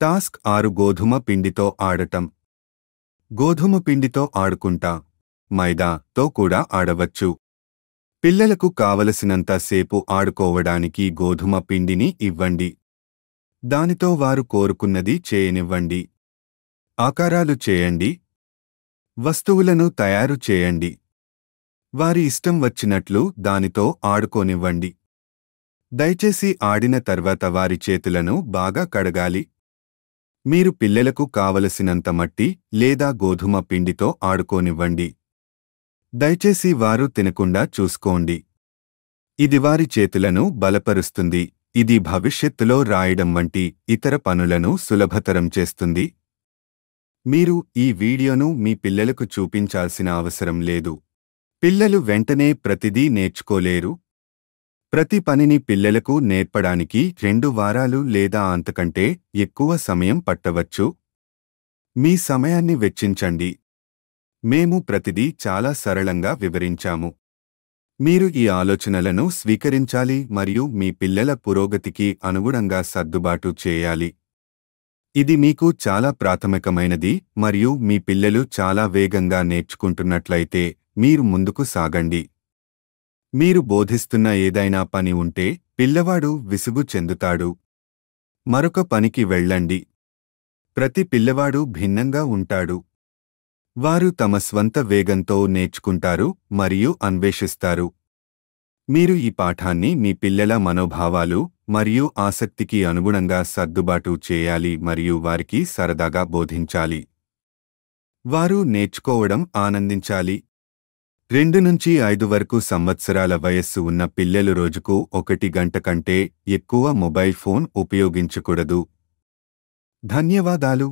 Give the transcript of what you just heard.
Task 6 గోధుమ పిండితో ఆడటం. గోధుమ పిండితో ఆడుకుంటా. మైదాతో కూడా ఆడవచ్చు. పిల్లలకు కావలసినంత సేపు ఆడుకోవడానికి గోధుమ పిండిని ఇవ్వండి. దానితో వారు కోరుకున్నది చేయనివ్వండి. ఆకారాలు చేయండి. వస్తువులను తయారు చేయండి. వారి ఇష్టం వచ్చినట్లు దానితో ఆడుకోనివ్వండి. దయచేసి ఆడిన తర్వాత వారి చేతులను బాగా కడగాలి. మీరు పిల్లలకు కావలసినంత మట్టి లేదా గోధుమ పిండితో ఆడుకోనివ్వండి. దయచేసి వారు తినకుండా చూసుకోండి. ఇది వారి చేతులను బలపరుస్తుంది. ఇది భవిష్యత్తులో రాయడం వంటి ఇతర పనులను సులభతరం చేస్తుంది. మీరు ఈ వీడియోను మీ పిల్లలకు చూపించాల్సిన అవసరం లేదు. పిల్లలు వెంటనే ప్రతిదీ నేర్చుకోలేరు. ప్రతి పనిని పిల్లలకు నేర్పడానికి 2 వారాలు లేదా అంతకంటే ఎక్కువ సమయం పట్టవచ్చు. మీ సమయాన్ని వెచ్చించండి. మేము ప్రతిదీ చాలా సరళంగా వివరించాము. మీరు ఈ ఆలోచనలను స్వీకరించాలి మరియు మీ పిల్లల పురోగతికి అనుగుణంగా సర్దుబాటు చేయాలి. ఇది మీకు చాలా ప్రాథమికమైనది మరియు మీ పిల్లలు చాలా వేగంగా నేర్చుకుంటున్నట్లయితే మీరు ముందుకు సాగండి. మీరు బోధిస్తున్న ఏదైనా పని ఉంటే పిల్లవాడు విసుగు చెందుతాడు. మరొక పనికి వెళ్ళండి. ప్రతి పిల్లవాడు భిన్నంగా ఉంటాడు. వారు తమ స్వంత వేగంతో నేర్చుకుంటారు మరియు అన్వేషిస్తారు. మీరు ఈ పాఠాన్ని మీ పిల్లల మనోభావాలు మరియు ఆసక్తికి అనుగుణంగా సర్దుబాటు చేయాలి మరియు వారికి సరదాగా బోధించాలి. వారు నేర్చుకోవడం ఆనందించాలి. 2 నుంచి 5 వరకు సంవత్సరాల వయస్సు ఉన్న పిల్లలు రోజుకు 1 గంట కంటే ఎక్కువ మొబైల్ ఫోన్ ఉపయోగించకూడదు. ధన్యవాదాలు.